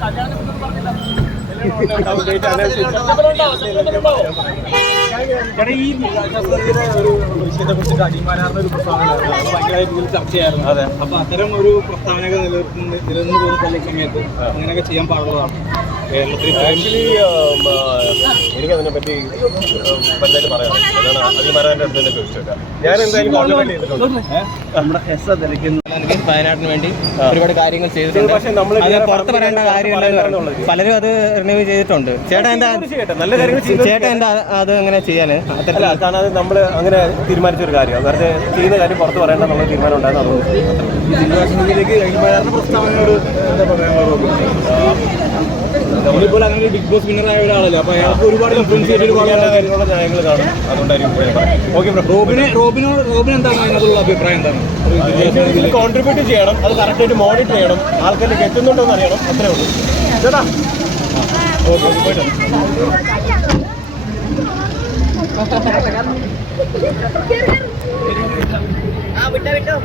കല്യാണത്തിന് പറഞ്ഞില്ല ചേട്ടാ ഈ ശാസ്ത്രജ്ഞരുടെ ഒരു വിഷയത്തെ കുറിച്ചിട്ട് അടിമാനാർന്ന ഒരു പ്രസ്താവന ചർച്ചയായിരുന്നു അതെ. അപ്പൊ അത്തരം ഒരു പ്രസ്താവനയൊക്കെ നിലനിർത്തുന്ന നിലനിന്ന് ചില സമയത്ത് അങ്ങനെയൊക്കെ ചെയ്യാൻ പാടുള്ളതാണ്. കേരളത്തിൽ ആക്ച്വലി എനിക്കതിനെ പറ്റി വലുതായിട്ട് പറയാം. അതാണ് പറയാൻ അടുത്ത് തന്നെ ഞാൻ എന്തായാലും കോൺട്രിബ്യൂട്ട് ചെയ്തിട്ടുണ്ട്. വയനാട്ടിന് വേണ്ടി ഒരുപാട് കാര്യങ്ങൾ ചെയ്തിട്ടുണ്ട്. അത് പുറത്ത് പറയേണ്ട കാര്യമില്ലെന്ന് പലരും അത് റിന്യൂ ചെയ്തിട്ടുണ്ട്. ചേട്ടൻ എന്താ ചെയ്യട്ടെ. നല്ല കാര്യങ്ങൾ ചേട്ടൻ എന്താ അത് അങ്ങനെ ചെയ്യാന് കാരണം അത് നമ്മൾ അങ്ങനെ തീരുമാനിച്ച ഒരു കാര്യം വെറുതെ ചെയ്യുന്ന കാര്യം പുറത്ത് പറയേണ്ട നമ്മൾ തീരുമാനം ഉണ്ടായിരുന്നു. അതുകൊണ്ട് ജില്ലാശാസ്ത്രത്തിലേക്ക് അടിമാനാർന്ന പ്രസ്താവനയോട് എന്താ പറയാനുള്ളത്? നമ്മളിപ്പോൾ അങ്ങനെ ബിഗ് ബോസ് വിന്നർ ആയ ഒരാളല്ലേ അപ്പൊ അയാൾക്ക് ഒരുപാട് ഇൻഫ്ലുവൻസ് ചെയ്ത് ഒരുപാട് കാര്യങ്ങളുള്ള ന്യായങ്ങൾ കാണും. അതുകൊണ്ടായിരിക്കും ഓക്കെ റോബിനെ റോബിനോട് റോബിൻ എന്താണ് അതിനകത്തുള്ള അഭിപ്രായം എന്താണ്? കോൺട്രിബ്യൂട്ട് ചെയ്യണം അത് കറക്റ്റായിട്ട് മോണിറ്റർ ചെയ്യണം ആൾക്കാരിലേക്ക് എത്തുന്നുണ്ടോ എന്ന് അറിയണം അത്രേ ഉള്ളൂ. ചേട്ടാ. ഓക്കെ പോയിട്ട് ആ വിട്ടോ വിട്ടോ.